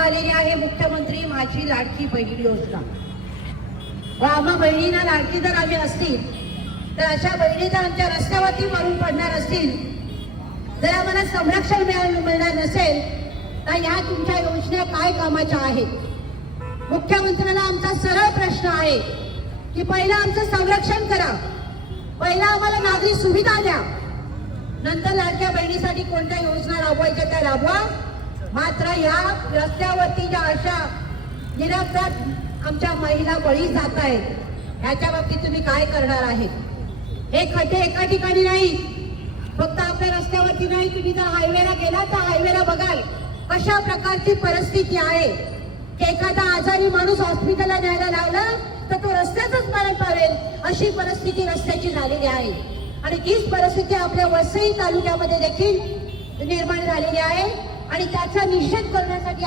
आलेली आहे मुख्यमंत्री माझी लाडकी बहीण योजना। व आम्हा बहिणींना लाडकी जर आम्ही असतील तर अशा बहिणी जर आमच्या रस्त्यावरती मरून पडणार असतील, जर आम्हाला संरक्षण मिळणार नसेल तर या तुमच्या योजना काय कामाच्या आहेत? मुख्यमंत्र्यांना आमचा सरळ प्रश्न आहे की पहिला आमचं संरक्षण करा, पहिला आम्हाला नागरी सुविधा द्या, नंतर लाडक्या बहिणीसाठी कोणत्या योजना राबवायच्या त्या राबवा। मात्र या रस्त्यावरती ज्या अशा निरपराध आमच्या महिला बळी जात आहेत ह्याच्या बाबतीत तुम्ही काय करणार आहे? हे खड्डे एका ठिकाणी नाही, फक्त आपल्या रस्त्यावरती नाही, तुम्ही जर हायवेला गेला तर हायवेला बघाल कशा प्रकारची परिस्थिती आहे की एखादा आजारी माणूस हॉस्पिटलला न्यायला लावला तर तो रस्त्यातच मरण पावेल अशी परिस्थिती रस्त्याची झालेली आहे। आणि तीच परिस्थिती आपल्या वसई तालुक्यामध्ये देखील निर्माण झालेली आहे आणि त्याचा निषेध करण्यासाठी